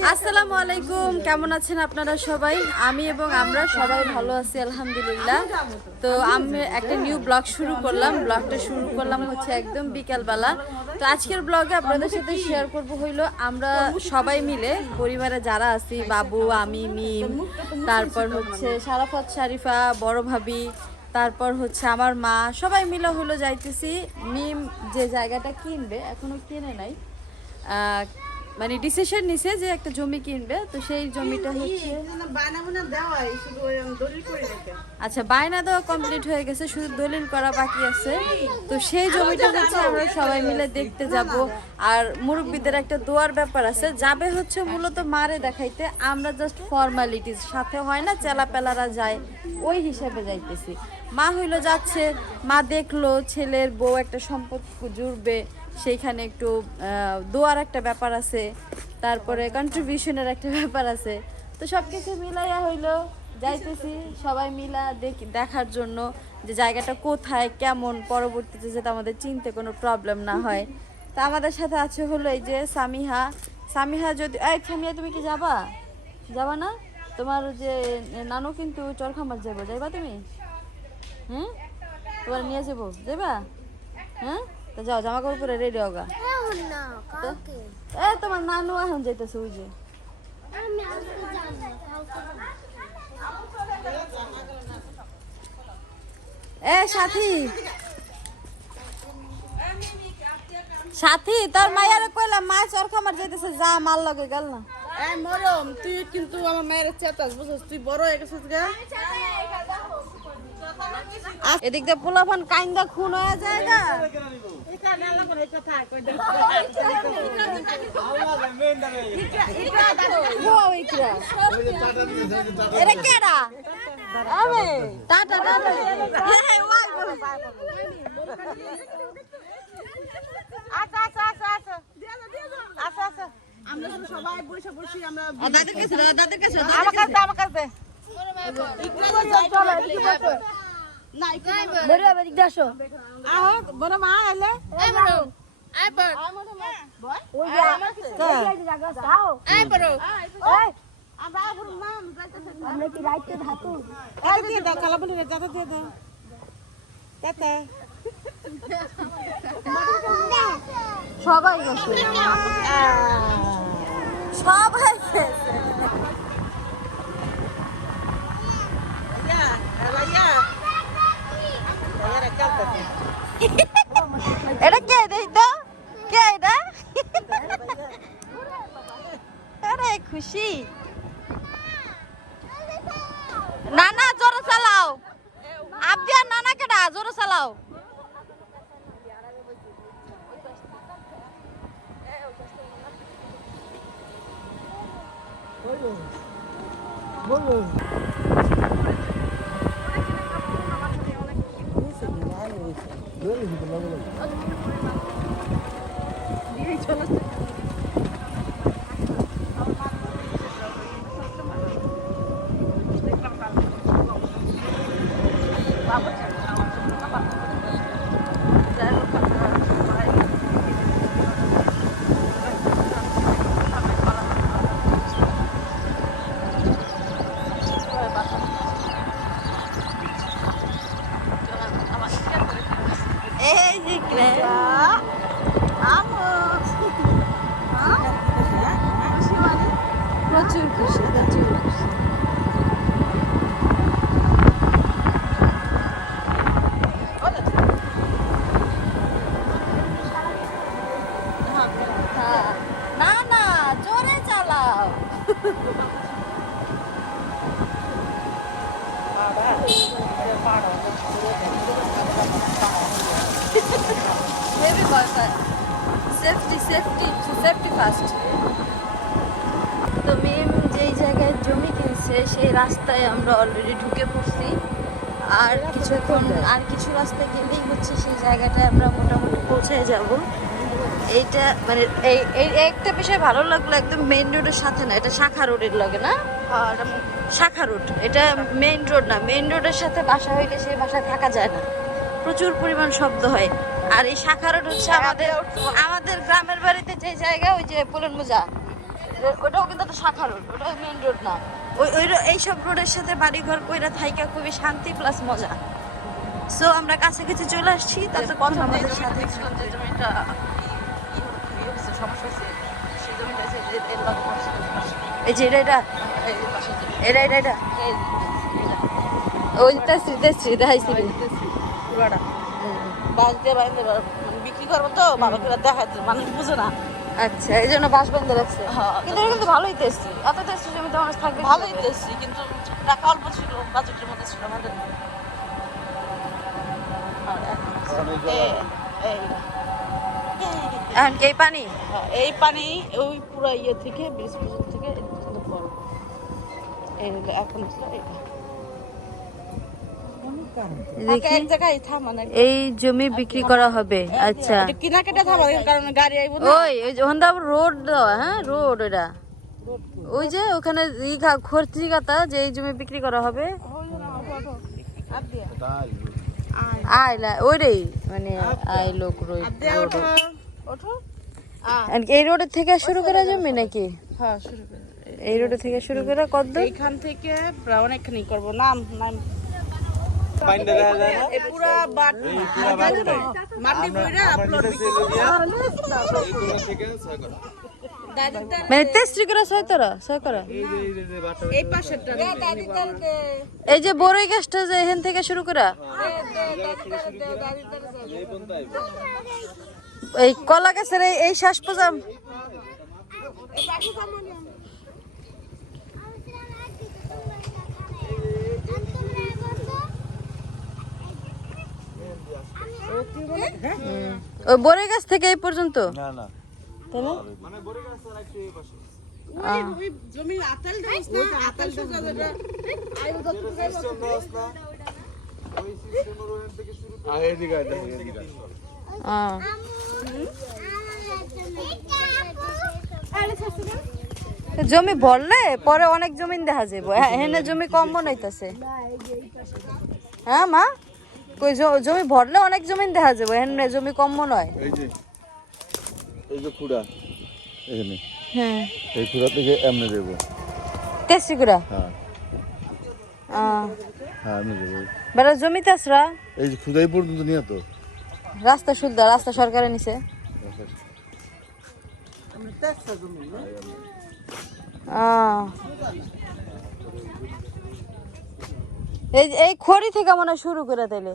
আসসালামু আলাইকুম, কেমন আছেন আপনারা সবাই? আমি এবং আমরা সবাই ভালো আছি আলহামদুলিল্লাহ। তো আমি একটা নিউ ব্লগ শুরু করলাম। ব্লগটা শুরু করলাম হচ্ছে একদম বিকালবেলা। তো আজকের ব্লগে আপনাদের সাথে শেয়ার করব হইলো আমরা সবাই মিলে পরিবারে যারা আছি, বাবু, আমি, মিম, তারপর হচ্ছে সারাফাত, শারিফা, বড় ভাবি, তারপর হচ্ছে আমার মা, সবাই মিলে হলো যাইতেছি। মিম যে জায়গাটা কিনবে এখনো কিনে নাই, মানে ডিসিশন নিছে যে একটা জমি কিনবে। তো সেই জমিটা হচ্ছে আচ্ছা বায়না দেওয়া কমপ্লিট হয়ে গেছে, শুধু দলিল করা বাকি আছে। তো সেই জমিটা হচ্ছে আমরা সবাই মিলে দেখতে যাব। আর মুরব্বীদের একটা দোয়ার ব্যাপার আছে, যাবে হচ্ছে মূলত মারে দেখাইতে, আমরা জাস্ট ফর্মালিটিস, সাথে হয় না চেলা পেলারা যায়, ওই হিসাবে যাইতেছি। মা হইলো যাচ্ছে, মা দেখলো ছেলের বউ একটা সম্পদ জুড়বে, সেইখানে একটু দোয়ার একটা ব্যাপার আছে, তারপরে কন্ট্রিবিউশনের একটা ব্যাপার আছে। তো সব কিছু মিলাইয়া হইলো যাইতেছি সবাই মিলা দেখার জন্য যে জায়গাটা কোথায় কেমন, পরবর্তীতে যাতে আমাদের চিনতে কোনো প্রবলেম না হয়। তা আমাদের সাথে আছে হলো এই যে সামিহা। সামিহা যদি সামিহা তুমি কি যাবা না? তোমার যে নানু কিন্তু চরখামার যাইবা তুমি? তোমার নিয়ে যাবা? তো যাও, জামা কাপড় পরে রেডি হোগা। তোমার নানু এখন যাইতেছে ওই যে। সাথী সাথী তোর মায়ের কইলাম মা চরখামার যাইতেছে, যা মাল লগে গেল না। মরম তুই কিন্তু আমার মায়ের চেতাস, বুঝছিস? তুই বড় হয়ে গেছিস গা। এদিক দিয়ে পোলাপান কাইন্দা খুন হয়ে যায় না। এটা কেডা? আমি টাটা টাটা। আচ্ছা আচ্ছা আচ্ছা আচ্ছা আচ্ছা আচ্ছা আমরা সবাই বসে বসে আমরা দাদের কাছে আমার কাছে না বড় বাবা দিক দাসো আহ বড় মা আইলে এই বড় আই বড় ওই যে জায়গা দাও এই বড় ওই আমরা বড় মা যাইতেছে আমরা কি রাইতে ধাতু এই দিয়ে দাও কালাবনি রে দাদা দিয়ে দাও তাতে সবাই গেছে, সবাই গেছে। এটা কে দেই তো? কে এটা? আরে খুশি নানা, জোরে চালাও। আব্দি আর নানা কেডা? জোরে চালাও। বলো এই যে প্রচুর খুশি, প্রচুর খুশি। না না, জোরে চালাও। Safety first. তো মিম যেই জায়গায় জমি কিনছে সেই রাস্তায় আমরা অলরেডি ঢুকে পড়ছি। আর কিছু রাস্তায় গেলেই হচ্ছে সেই জায়গাটায় আমরা মোটামুটি পৌঁছে যাব। এইটা মানে এই একটা বিষয় ভালো লাগলো, একদম মেইন রোডের সাথে না, এটা শাখা রোডের লাগে না, শাখা রোড। এটা মেইন রোড না, মেইন রোডের সাথে বাসা হইলে সেই বাসায় থাকা যায় না, প্রচুর পরিমাণ শব্দ হয়। আর এই শাখা রোড হচ্ছে আমাদের গ্রামের বাড়িতে যে জায়গা, ওই যে পোলন মোজা, ওটাও কিন্তু একটা শাখা রোড, ওটা মেইন রোড না। ওই এইসব রোডের সাথে বাড়িঘর কইরা থাইকা খুবই শান্তি প্লাস মজা। সো আমরা কাছাকাছি চলে আসছি, তারপর কথা আমাদের সাথে জমিটা সমস্যা হয়েছে, সেই জমিটা এই যে এটা এটা ওই তেসরি দেখাইছি পুরাটা বাস দিয়ে বাইরে মানে বিক্রি করবো তো ভালো করে দেখা যায়, মানুষ বুঝে না। আচ্ছা, এই জন্য বাস বেঁধে রাখছে। হ্যাঁ, কিন্তু এটা কিন্তু ভালোই তেসরি, এত তেসরি জমিতে মানুষ থাকবে ভালোই দিয়েছি, কিন্তু টাকা অল্প ছিল, বাজেটের মধ্যে ছিল আমাদের। এখন কি এই পানি? এই পানি ওই পুরো ইয়ে থেকে ব্রিজ পর্যন্ত থেকে এই পর্যন্ত পড়ে। এখন দেখি এক জায়গায় থামানে এই জমি বিক্রি করা হবে। আচ্ছা, কিনা কেটে থামানে কারণ গাড়ি আইব না। ওই যে ওখানটা রোড দেওয়া, হ্যাঁ রোড ওটা, ওই যে ওখানে খরচি কাটা যে এই জমি বিক্রি করা হবে। আইলা ওইটাই মানে আই লোক রোড। এই রোডের থেকে শুরু করা জমি নাকি? হ্যাঁ, শুরু করে এই রোড থেকে শুরু করে কত দূর? এইখান থেকে প্রায় অনেকখানি করবো। নাম নাম এই পুরা বাট মাটি বইরা আপলোড মানে তেসরি করে ছয় করা এই পাশেরটা এই যে বড়ই গাছটা যে এখান থেকে শুরু করা এই কলা গাছের এই শ্বাস পজাম ওই বড়ই গাছ থেকে এই পর্যন্ত না না তাহলে মানে বড় গাছ আর একটু এই পাশে ওই জমি আতাল দাস না আতাল সুজাটা আইবো তো সিস্টেম দাস না ওই সিস্টেম ওখান থেকে শুরু করে আগে দিকে এদিকে জমি ভরলে পরে অনেক জমি দেখা যাবো। এখানে জমি কম বনাইতেছে। হ্যাঁ মা, কই জমি ভরলে অনেক জমি দেখা যাবো, এখানে জমি কম মনে হয়। এই যে খুড়া এখানে, হ্যাঁ এই খুড়া থেকে এমনে দেব। তেসরি গুড়া হ্যাঁ হ্যাঁ এমনে দেব। বেড়া জমিতে আসরা এই যে খুদাই পর্যন্ত নিয়ে তো রাস্তা শুদ্ধ, রাস্তা সরকারে নিছে। এই খড়ি থেকে মনে হয় শুরু করে তাইলে।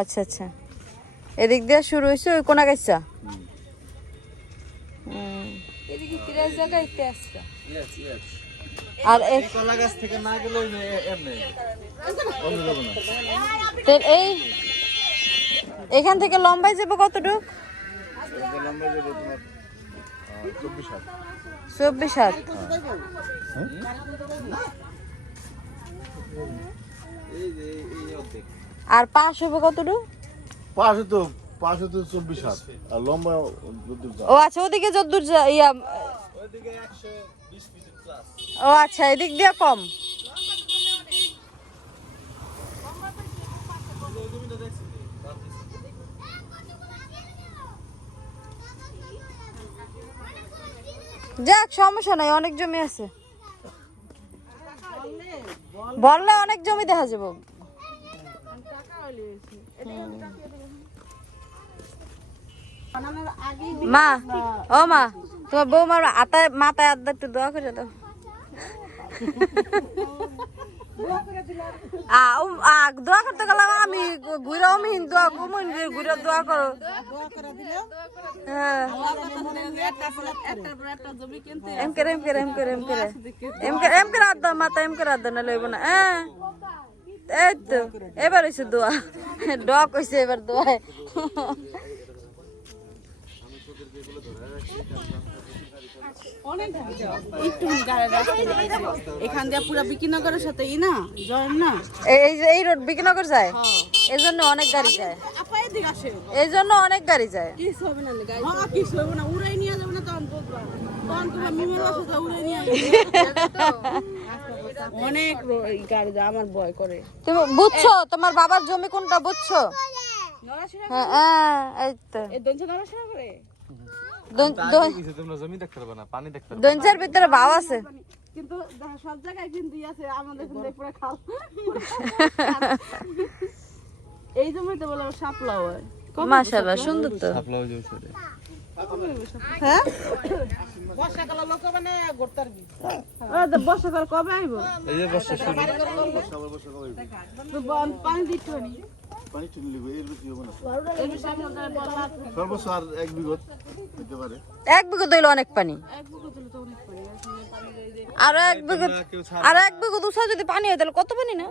আচ্ছা আচ্ছা, এদিক দিয়ে শুরু হয়েছে ওই কোনা গাছটা। আর কলা গাছ থেকে না গেলে এমনি এই এখান থেকে লম্বাই যাবে কতটুক? 24 হাত। আর পাশ হবে কতটুক? পাশে তো 24 হাত আর লম্বা ও আচ্ছা, ওদিকে যদ্দূর ইয়া ও আচ্ছা, এদিক দিয়ে কম। যাক সমস্যা নাই, অনেক জমি আছে, বললে অনেক জমি দেখা যাবো। মা, ও মা, তোমার বৌমার মাথায় আড্ডা একটু দোয়া করে দাও। দোয়া করতে গেলাম আমি ঘুরে ঘুরে দোয়া করো। হ্যাঁ এম করে আড্ডা মাথা এম করে আড্ডা না লইব না। হ্যাঁ এই তো এবার হয়েছে দোয়া, ডক হয়েছে এবার দোয়ায়। এখান দিয়ে পুরো বিকিনগরের সাথে না জয়েন না, এই রোড বিকিনগর যায়, এই জন্য অনেক গাড়ি যায়, এই জন্য অনেক গাড়ি যায়। কিছু হবে না কিছু হবে না, উড়াই নিয়ে যাবে না তখন বলবা, তখন তোমার মিমের বাসা উড়াই নিয়ে অনেক গাড়ি যায়, আমার ভয় করে। তুমি বুঝছো তোমার বাবার জমি কোনটা বুঝছো? হ্যাঁ এই তো তোমরা জমি দেখতে পারবে না, পানি দেখতে পারবে। দঞ্চার ভিতরে ভাব আছে। কিন্তু সব জায়গায় কিন্তু আছে, আমাদের কিন্তু পুরো খাল। এই জমিতে বলে শাপলা হয়। মাশাআল্লাহ সুন্দর তো। সাপলাও যে ওষুধে। হ্যাঁ বর্ষাকালে লোক মানে গড়তার কি বর্ষাকাল কবে আইব? এই যে বর্ষা শুরু। পানি দিচ্ছ নি? পানি চলে লিবে এর বেশি হবে না এই বিষয়ে আমাদের বলা সর্বোচ্চ আর 1 বিঘত হতে পারে। 1 বিঘা দইলে অনেক পানি। এক বুকো দিলে তো অনেক পানি আর 1 বিঘা দুসা যদি পানি হয় তাহলে কত পানি না?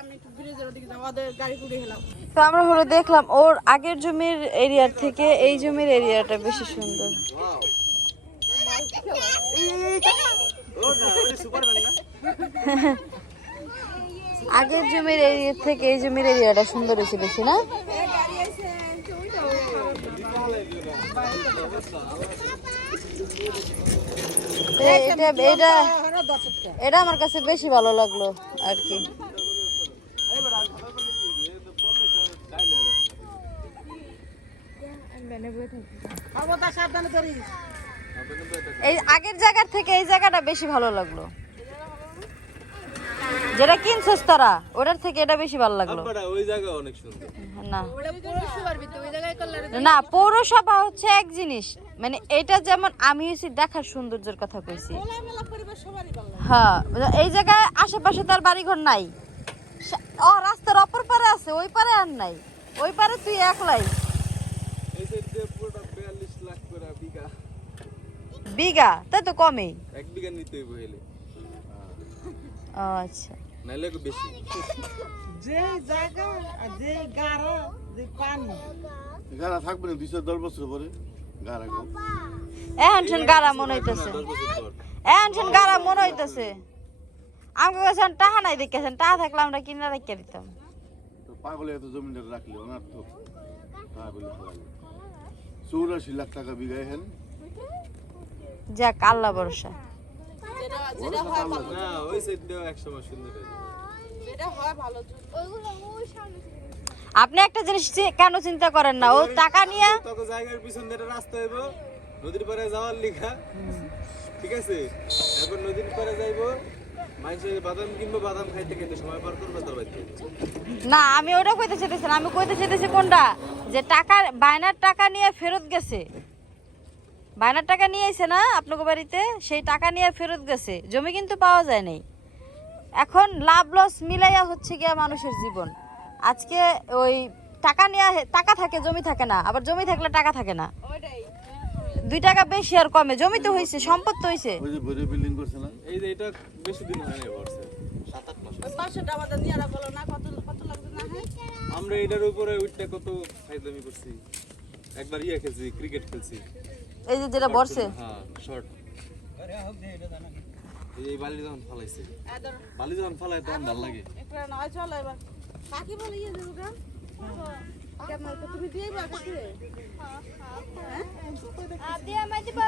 আমি একটু ব্রিজের ওদিকে যাবো, ওদের গাড়ি কুড়ে হেলাম। তো আমরা হলো দেখলাম ওর আগের জমির এরিয়ার থেকে এই জমির এরিয়াটা বেশি সুন্দর। আগের জমির এরিয়া থেকে এই জমির এরিয়াটা সুন্দর হয়েছে বেশি না? এটা আমার কাছে বেশি ভালো লাগলো আর কি। এই আগের জায়গার থেকে এই জায়গাটা বেশি ভালো লাগলো। যেটা কিনছস তোরা ওটার থেকে এটা বেশি ভালো লাগলো। ওই জায়গা অনেক সুন্দর। না না পৌরসভা হচ্ছে এক জিনিস, মানে এটা যেমন আমি হচ্ছে দেখার সৌন্দর্যের কথা কইছি। হ্যাঁ এই জায়গায় আশেপাশে তার বাড়িঘর নাই, ও রাস্তার অপর পারে আছে, ওই পারে আর নাই, ওই পারে তুই একলাই। এই যে পুরোটা 42 লাখ করে বিঘা। বিঘা তাই তো কমই। 1 বিঘা নিতে হইব হইলে। আচ্ছা নাইলে বেশি। যে জায়গা আর যে গাড়া যে পানি গাড়া থাকবে না 210 বছর পরে গাড়া গো এখন গাড়া মনে হইতেছে, এখন গাড়া মনে হইতেছে। আমাকে কাছে টাকা নাই দেখেছেন, টাকা থাকলে আমরা কিনে রেখে দিতাম। তো পাগলে এত জমিটা রাখলে ওনার তো পাগলে ফেলালে 84 লাখ টাকা বিঘা হেন। যাক আল্লাহ ভরসা। না ওই সাইডটাও একসময় সুন্দর হয়েছে। যেটা হয় ভালো। আপনি একটা জিনিস কেন চিন্তা করেন না, ও টাকা নিয়ে তত জায়গার পিছন দিয়ে রাস্তা হইব নদীর পারে যাওয়ার লিখা, ঠিক আছে? এরপর নদীর পারে যাইবো, মানুষের বাদাম কিনবো, বাদাম খাইতে খাইতে সময় পার করবে তোর বাড়িতে। না আমি ওটা কইতে চাইতেছি না, আমি কইতে চাইতেছি কোনটা, যে টাকা বায়নার টাকা নিয়ে ফেরত গেছে, বায়নার টাকা নিয়ে আইছে না আপনাকে বাড়িতে, সেই টাকা নিয়ে ফেরত গেছে, জমি কিন্তু পাওয়া যায় নাই। এখন লাভ লস মিলাইয়া হচ্ছে গিয়া মানুষের জীবন। আজকে ওই টাকা নিয়ে টাকা থাকে জমি থাকে না, আবার জমি থাকলে টাকা থাকে না, 2 টাকা বেশি আর কমে। জমি তো হইছে, সম্পদ তো হইছে। ওই যে বড় বিল্ডিং করছে না, এই যে এটা বেশি দিন হয়নি, বর্ষে 7-8 মাস। ওই পাশেটা আমাদের নিয়ে রাখলো না, কত কত লাগবে না? আমরা এটার উপরে উঠতে কত ফায়দামি করছি। একবার ইয়া খেলছি, ক্রিকেট খেলছি। এই যে যেটা বর্ষে হ্যাঁ শর্ট। এই বালি যখন ফালাইছে, বালি যখন ফালাই তখন ভালো লাগে। একটু নয় চলো এবার। কাকি বলে ইয়ে দেবো গা? কেমন তুমি দিয়েবা কাকি রে? হ্যাঁ দিয়ে আমি দিব।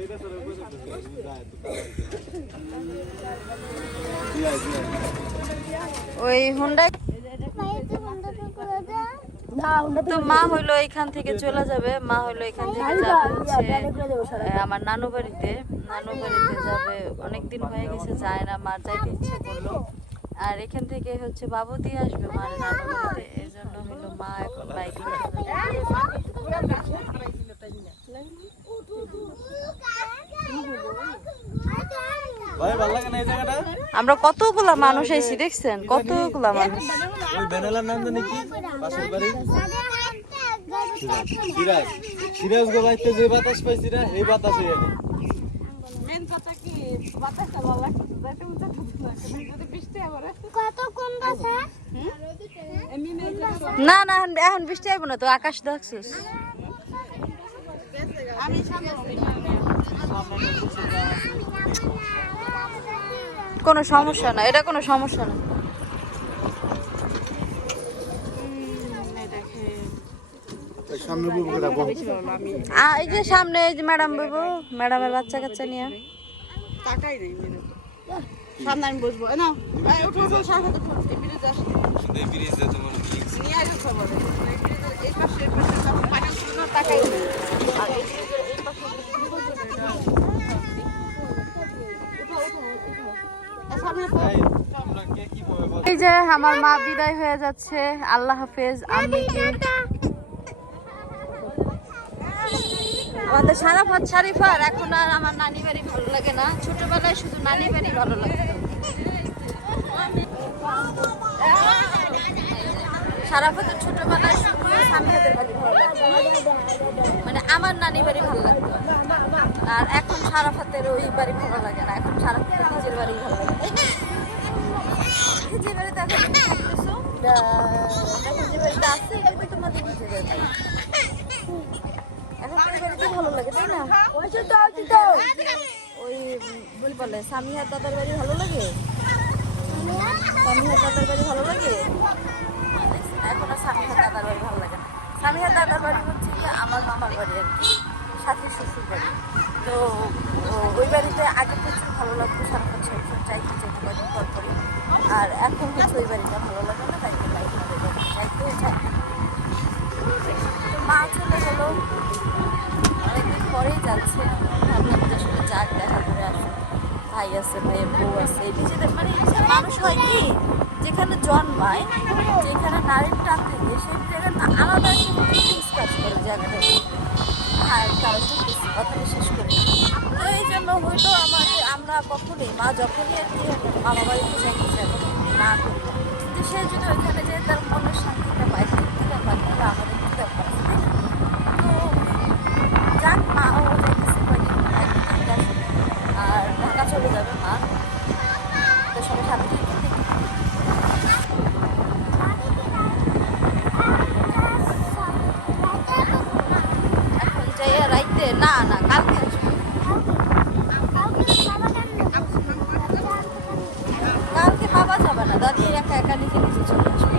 এইটা তোর উপরে যায় তো। ওই হুন্ডা তো মা হইলো এখান থেকে চলে যাবে, মা হইলো এখান থেকে যাবে হচ্ছে আমার নানু বাড়িতে যাবে। অনেকদিন হয়ে গেছে যায় না, মার যাইতে ইচ্ছে করলো। আর এখান থেকে হচ্ছে বাবু দিয়ে আসবে মার নানু বাড়িতে, এই জন্য হইলো মা এখন বাইক ভাই ভালো লাগে না এই জায়গাটা? আমরা কতগুলা মানুষ এসেছি দেখছেন, কতগুলা মানুষ। ওই বেনালার নাম জানি কি পাশের বাড়ি? সিরাজ। সিরাজ গো বাইতে যে বাতাস পাইছি না, এই বাতাসই এনে। মেন কথা কি বাতাসটা ভালো লাগছে, যাইতে উঠতে যদি বৃষ্টি হবে কত কোন বাসা? এমনি নেই না না এখন বৃষ্টি আইব না তো, আকাশ দেখছিস? আমি সামনে কোনো সমস্যা না, এটা কোনো সমস্যা না। সামনে বুবুকে রাখবো। এই যে সামনে এই যে ম্যাডাম বাবু, ম্যাডামের বাচ্চা কাচ্চা নিয়ে টাকাই নেই মেনে। কি সামনে আমি বসবো না উঠো উঠো সাথে এই ব্রিজে আসো এই ব্রিজে তো মনে হয় নিয়ে আগে খবর এই পাশে পানি শুনো তাকাই আর এই ব্রিজের এই পাশে সামনে আমরা কে কি বলবো এই যে আমার মা বিদায় হয়ে যাচ্ছে, আল্লাহ হাফেজ। আমাদের সারাফাত শারিফার এখন আর আমার নানি বাড়ি ভালো লাগে না, ছোটবেলায় শুধু নানি বাড়ি ভালো লাগতো। সারাফাতের ছোটবেলায় শুধু সামিয়াদের বাড়ি ভালো লাগতো, মানে আমার নানি বাড়ি ভালো লাগতো। আর এখন সারাফাতের ওই বাড়ি ভালো লাগে না, এখন সারাফাতের নিজের বাড়ি ভালো লাগে। যে বাড়িতে এখন তুমি থাকতেছো, এখন যে বাড়িতে আছি এটা তো তোমাদের নিজেদের বাড়ি। এখন ওই বাড়িতে ভালো লাগে, তাই না? ওই বল বলে সামিহার দাদার বাড়ি ভালো লাগে, সামিহার দাদার বাড়ি ভালো লাগে। এখন আর সামিহার দাদার বাড়ি ভালো লাগে না। সামিহার দাদার বাড়ি হচ্ছে কি আমার মামার বাড়ি আর কি, সাথে শ্বশুর বাড়ি। তো ওই বাড়িতে আগে প্রচুর ভালো লাগতো, সারা বছর চাইতে চাইতে কদিন পর পরে। আর এখন হচ্ছে ওই বাড়িটা ভালো লাগে না, তাই লাইফ চাইতে চাইতে তো মা চলে গেলো, অনেকদিন পরেই যাচ্ছে। ভাবলাম যে আসলে যাক, দেখা করে আসো। ভাই আছে, ভাইয়ের বউ আছে, নিজেদের মানে মানুষ হয় কি যেখানে জন্মায়, যেখানে নারীর টান থেকে সেই জায়গাটা আলাদা একটা ফিলিংস কাজ করে জায়গাটা। হ্যাঁ, কারোর সাথে কথা শেষ করি না। তো এই জন্য হইলো আমরা কখনোই মা যখনই আর কি মামা বাড়িতে যাইতে যাবো না করি, কিন্তু সে যদি ওইখানে যে তার মনের শান্তিটা পায়, তৃপ্তিটা পায়, তাহলে আমাদের কি দরকার আছে, তাই না? তো যাক, মা ও যাইতেছে কয়েকদিন আর ঢাকা চলে যাবে মা। তো সবাই সাথে এখন যাই রাইতে না না কালকে আসবো। কালকে বাবা যাবে না, দাদি একা একা নিজে নিজে চলে আসবে।